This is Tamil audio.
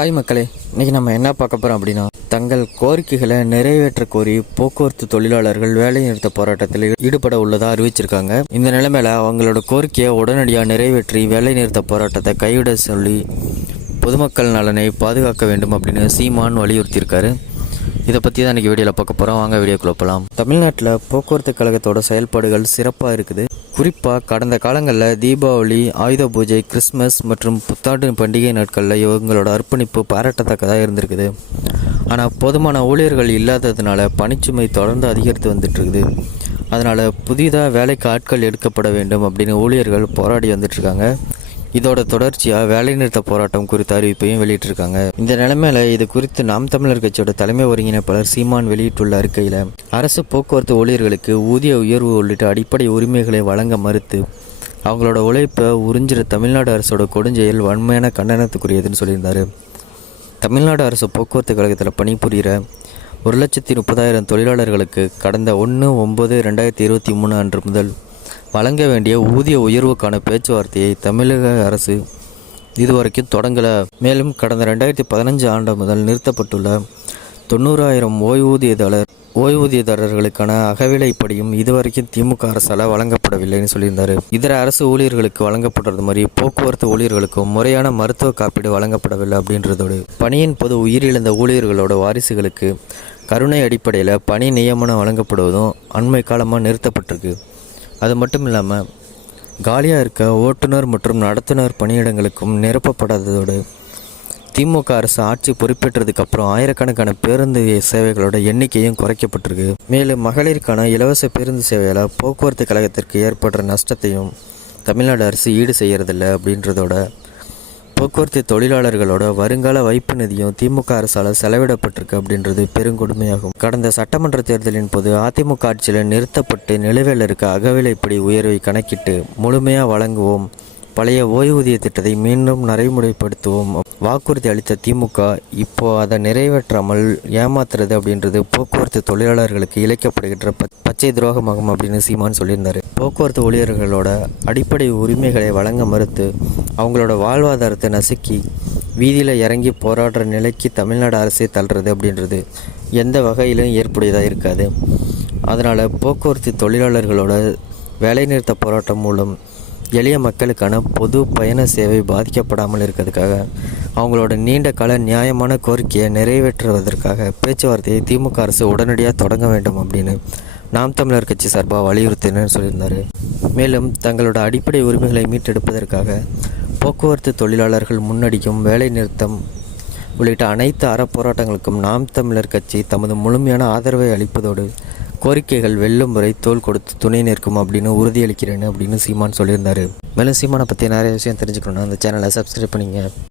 ஹாய் மக்களே, இன்றைக்கி நம்ம என்ன பார்க்க போகிறோம் அப்படின்னா, தங்கள் கோரிக்கைகளை நிறைவேற்ற கோரி போக்குவரத்து தொழிலாளர்கள் வேலைநிறுத்த போராட்டத்தில் ஈடுபட உள்ளதாக அறிவிச்சிருக்காங்க. இந்த நிலைமையில் அவங்களோட கோரிக்கையை உடனடியாக நிறைவேற்றி வேலைநிறுத்த போராட்டத்தை கைவிட சொல்லி பொதுமக்கள் நலனை பாதுகாக்க வேண்டும் அப்படின்னு சீமான் வலியுறுத்தியிருக்காரு. இதை பற்றி தான் இன்றைக்கி வீடியோவில் பார்க்க போகிறோம். வாங்க வீடியோக்குள்ள போகலாம். தமிழ்நாட்டில் போக்குவரத்து கழகத்தோட செயல்பாடுகள் சிறப்பாக இருக்குது. குறிப்பாக கடந்த காலங்களில் தீபாவளி, ஆயுத பூஜை, கிறிஸ்மஸ் மற்றும் புத்தாண்டு பண்டிகை நாட்களில் இவங்களோட அர்ப்பணிப்பு பாராட்டத்தக்கதாக இருந்திருக்குது. ஆனால் போதுமான ஊழியர்கள் இல்லாததுனால பணிச்சுமை தொடர்ந்து அதிகரித்து வந்துட்டுருக்குது. அதனால் புதிதாக வேலைக்கு ஆட்கள் எடுக்கப்பட வேண்டும் அப்படின்னு ஊழியர்கள் போராடி வந்துட்டுருக்காங்க. இதோட தொடர்ச்சியாக வேலைநிறுத்த போராட்டம் குறித்த அறிவிப்பையும் வெளியிட்டிருக்காங்க. இந்த நிலைமையில் இது குறித்து நாம் தமிழர் கட்சியோட தலைமை ஒருங்கிணைப்பாளர் சீமான் வெளியிட்டுள்ள அறிக்கையில், அரசு போக்குவரத்து ஊழியர்களுக்கு ஊதிய உயர்வு உள்ளிட்ட அடிப்படை உரிமைகளை வழங்க மறுத்து அவங்களோட உழைப்பை உறிஞ்சிற தமிழ்நாடு அரசோட கொடுஞ்செயல் வன்மையான கண்டனத்துக்குரியதுன்னு சொல்லியிருந்தார். தமிழ்நாடு அரசு போக்குவரத்து கழகத்தில் பணிபுரிகிற 1,30,000 தொழிலாளர்களுக்கு கடந்த 1/9/2023 அன்று முதல் வழங்க வேண்டிய ஊதிய உயர்வுக்கான பேச்சுவார்த்தையை தமிழக அரசு இதுவரைக்கும் தொடங்கலை. மேலும் கடந்த 2015 ஆண்டு முதல் நிறுத்தப்பட்டுள்ள 90,000 ஓய்வூதியதாரர்களுக்கான அகவிலைப்படியும் இதுவரைக்கும் திமுக அரசால் வழங்கப்படவில்லைன்னு சொல்லியிருந்தார். இதர அரசு ஊழியர்களுக்கு வழங்கப்படுறது மாதிரி போக்குவரத்து ஊழியர்களுக்கும் முறையான மருத்துவ காப்பீடு வழங்கப்படவில்லை அப்படின்றதோடு பணியின் போது உயிரிழந்த ஊழியர்களோட வாரிசுகளுக்கு கருணை அடிப்படையில் பணி நியமனம் வழங்கப்படுவதும் அண்மை காலமாக நிறுத்தப்பட்டிருக்கு. அது மட்டும் இல்லாமல் காலியாக இருக்க ஓட்டுநர் மற்றும் நடத்துனர் பணியிடங்களுக்கும் நிரப்பப்படாததோடு திமுக அரசு ஆட்சி பொறுப்பேற்றதுக்கு அப்புறம் ஆயிரக்கணக்கான பேருந்து சேவைகளோட எண்ணிக்கையும் குறைக்கப்பட்டிருக்கு. மேலும் மகளிருக்கான இலவச பேருந்து சேவையால் போக்குவரத்து கழகத்திற்கு ஏற்படுற நஷ்டத்தையும் தமிழ்நாடு அரசு ஈடு செய்யறதில்லை அப்படின்றதோட போக்குவரத்து தொழிலாளர்களோட வருங்கால வைப்பு நிதியும் திமுக அரசால் செலவிடப்பட்டிருக்கு அப்படின்றது பெருங்கொடுமையாகும். கடந்த சட்டமன்ற தேர்தலின் போது அதிமுக ஆட்சியில் நிறுத்தப்பட்டு நிலுவையில் இருக்க அகவிலைப்படி உயர்வை கணக்கிட்டு முழுமையாக வழங்குவோம், பழைய ஓய்வூதிய திட்டத்தை மீண்டும் நடைமுறைப்படுத்துவோம் வாக்குறுதி அளித்த திமுக இப்போ அதை நிறைவேற்றாமல் ஏமாத்துறது அப்படின்றது போக்குவரத்து தொழிலாளர்களுக்கு இழைக்கப்படுகின்ற பச்சை துரோகமாகும் அப்படின்னு சீமான் சொல்லியிருந்தார். போக்குவரத்து ஊழியர்களோட அடிப்படை உரிமைகளை வழங்க மறுத்து அவங்களோட வாழ்வாதாரத்தை நசுக்கி வீதியில் இறங்கி போராடுற நிலைக்கு தமிழ்நாடு அரசே தள்ளுறது அப்படின்றது எந்த வகையிலும் ஏற்புடையதாக இருக்காது. அதனால் போக்குவரத்து தொழிலாளர்களோட வேலைநிறுத்த போராட்டம் மூலம் எளிய மக்களுக்கான பொது பயண சேவை பாதிக்கப்படாமல் இருக்கிறதுக்காக அவங்களோட நீண்ட கால நியாயமான கோரிக்கையை நிறைவேற்றுவதற்காக பேச்சுவார்த்தையை திமுக அரசு உடனடியாக தொடங்க வேண்டும் அப்படின்னு நாம் தமிழர் கட்சி சார்பாக வலியுறுத்தினு சொல்லியிருந்தார். மேலும் தங்களோட அடிப்படை உரிமைகளை மீட்டெடுப்பதற்காக போக்குவரத்து தொழிலாளர்கள் முன்னெடுக்கும் வேலை நிறுத்தம் உள்ளிட்ட அனைத்து அறப்போராட்டங்களுக்கும் நாம் தமிழர் கட்சி தமது முழுமையான ஆதரவை அளிப்பதோடு கோரிக்கைகள் வெல்லும் வரை தோள் கொடுத்து துணை நிற்கும் அப்படின்னு உறுதியளிக்கிறேன்னு அப்படின்னு சீமான் சொல்லியிருந்தார். மேலும் சீமானை பற்றி நிறைய விஷயம் தெரிஞ்சுக்கணுன்னா அந்த சேனலை சப்ஸ்கிரைப் பண்ணிங்க.